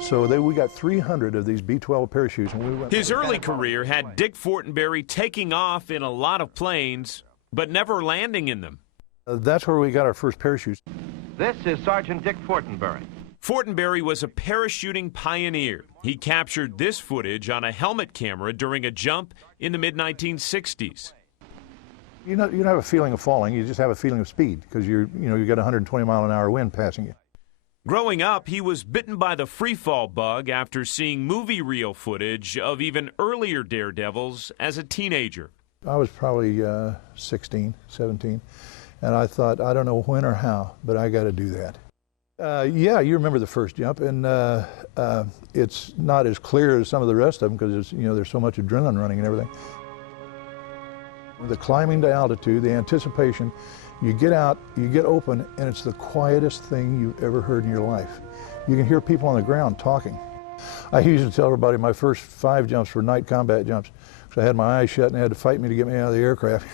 So we got 300 of these B-12 parachutes. And we went. His early career had Dick Fortenberry taking off in a lot of planes, but never landing in them. That's where we got our first parachutes. This is Sergeant Dick Fortenberry. Fortenberry was a parachuting pioneer. He captured this footage on a helmet camera during a jump in the mid-1960s. You don't have a feeling of falling, you just have a feeling of speed because you got 120 mile an hour wind passing you. Growing up, he was bitten by the freefall bug after seeing movie reel footage of even earlier daredevils as a teenager. I was probably 16, 17, and I thought, I don't know when or how, but I got to do that. Yeah, you remember the first jump, and it's not as clear as some of the rest of them because there's so much adrenaline running and everything. The climbing to altitude, the anticipation, you get out, you get open, and it's the quietest thing you've ever heard in your life. You can hear people on the ground talking. I used to tell everybody my first 5 jumps were night combat jumps because I had my eyes shut and they had to fight me to get me out of the aircraft.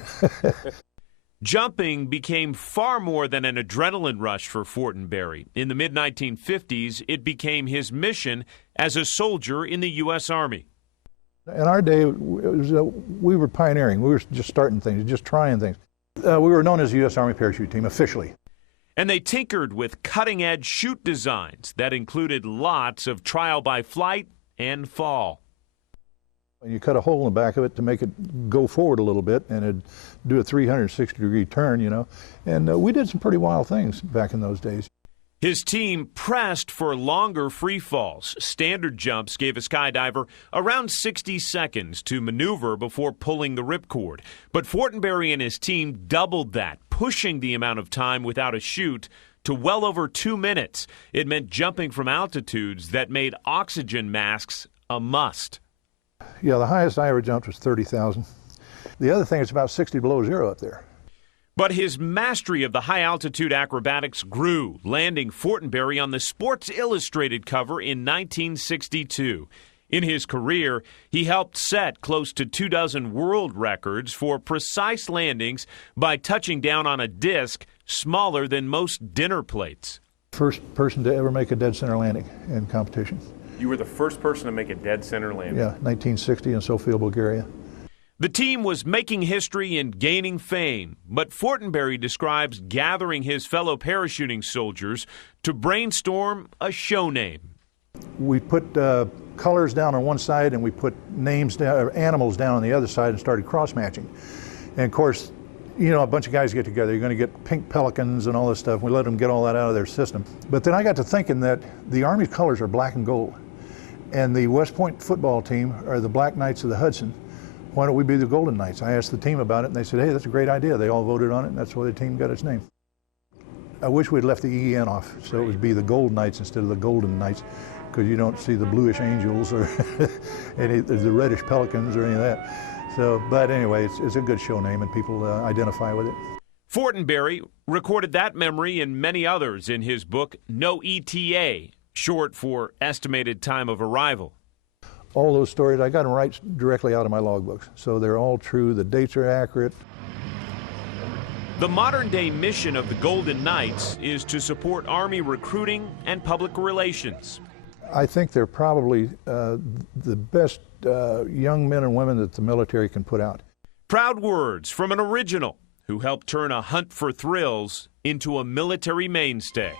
Jumping became far more than an adrenaline rush for Fortenberry. In the mid-1950s, it became his mission as a soldier in the U.S. Army. In our day, we were pioneering. We were just starting things, just trying things. We were known as the U.S. Army Parachute Team, officially. And they tinkered with cutting-edge chute designs that included lots of trial by flight and fall. You cut a hole in the back of it to make it go forward a little bit, and it'd do a 360-degree turn, And we did some pretty wild things back in those days. His team pressed for longer free falls. Standard jumps gave a skydiver around 60 seconds to maneuver before pulling the ripcord. But Fortenberry and his team doubled that, pushing the amount of time without a chute to well over 2 minutes. It meant jumping from altitudes that made oxygen masks a must. Yeah, the highest I ever jumped was 30,000. The other thing is about 60 below zero up there. But his mastery of the high-altitude acrobatics grew, landing Fortenberry on the Sports Illustrated cover in 1962. In his career, he helped set close to 24 world records for precise landings by touching down on a disc smaller than most dinner plates. First person to ever make a dead center landing in competition. You were the first person to make a dead center landing? Yeah, 1960 in Sofia, Bulgaria. The team was making history and gaining fame, but Fortenberry describes gathering his fellow parachuting soldiers to brainstorm a show name. We put colors down on one side and we put names down, or animals down on the other side and started cross-matching. And of course, a bunch of guys get together, you're going to get pink pelicans and all this stuff. We let them get all that out of their system. But then I got to thinking that the Army colors are black and gold, and the West Point football team are the Black Knights of the Hudson. Why don't we be the Golden Knights? I asked the team about it, and they said, hey, that's a great idea. They all voted on it, and that's why the team got its name. I wish we'd left the EN off, so it would be the Gold Knights instead of the Golden Knights, because you don't see the bluish angels or the reddish pelicans or any of that. So, but anyway, it's a good show name, and people identify with it. Fortenberry recorded that memory and many others in his book, No ETA, short for Estimated Time of Arrival. All those stories, I got them right directly out of my logbooks, so they're all true. The dates are accurate. The modern-day mission of the Golden Knights is to support Army recruiting and public relations. I think they're probably the best young men and women that the military can put out. Proud words from an original who helped turn a hunt for thrills into a military mainstay.